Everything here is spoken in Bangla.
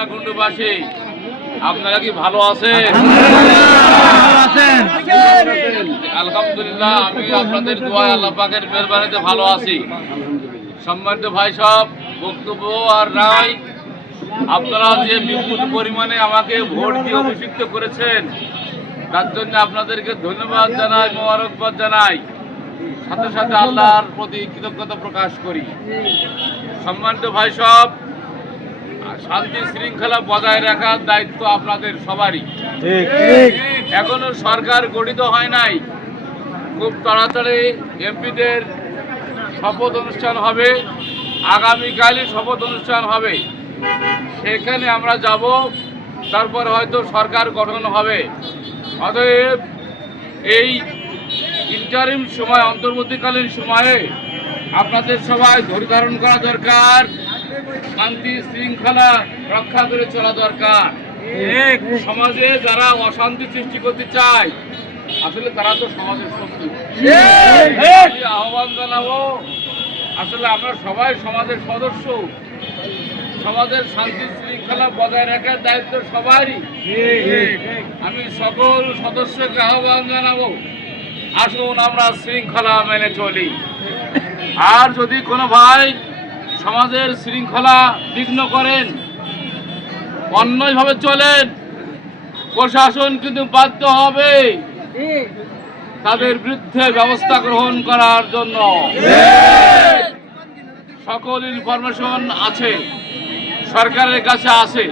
সীমাকুণ্ডবাসী আপনারা কি ভালো আছেন? আলহামদুলিল্লাহ আমি আপনাদের আল্লাহ পাকের মেহরবানিতে ভালো আছি। সম্মানিত ভাই সব বক্তব্য আর নাই আপনারা যে বিপুল পরিমাণে আমাকে ভোট দিয়ে অভিষিক্ত করেছেন তার জন্য আপনাদেরকে ধন্যবাদ জানাই মোবারকবাদ জানাই। সাথে সাথে আল্লাহর প্রতি কৃতজ্ঞতা প্রকাশ করি। সম্মানিত ভাই সব শান্তি শৃঙ্খলা বজায় রাখার দায়িত্ব আপনাদের সবারই। এখনও সরকার গঠিত হয় নাই। খুব তাড়াতাড়ি এমপিদের শপথ অনুষ্ঠান হবে। আগামীকালই শপথ অনুষ্ঠান হবে। সেখানে আমরা যাব। তারপর হয়তো সরকার গঠন হবে। অতএব এই ইন্টারিম সময় অন্তর্বর্তীকালীন সময়ে আপনাদের সবাই ধৈর্য ধারণ করা দরকার। শান্তি শৃঙ্খলা রক্ষা করে চলা দরকার। সমাজে যারা অশান্তি সৃষ্টি করতে চায় আসলে তারা তো সমাজের শত্রু। আহ্বান জানাব আসলে আমরা সবাই সমাজের সদস্য। সমাজের শান্তি শৃঙ্খলা বজায় রাখার দায়িত্ব সবারই। আমি সকল সদস্যকে আহ্বান জানাব আসুন আমরা শৃঙ্খলা মেনে চলি। আর যদি কোনো ভাই সমাজের শৃঙ্খলা বিঘ্ন করেন, অন্যায়ভাবে চলেন, প্রশাসন কিন্তু বাধ্য হবে তাদের বিরুদ্ধে ব্যবস্থা গ্রহণ করার জন্য। সকল ইনফরমেশন আছে, সরকারের কাছে আছে।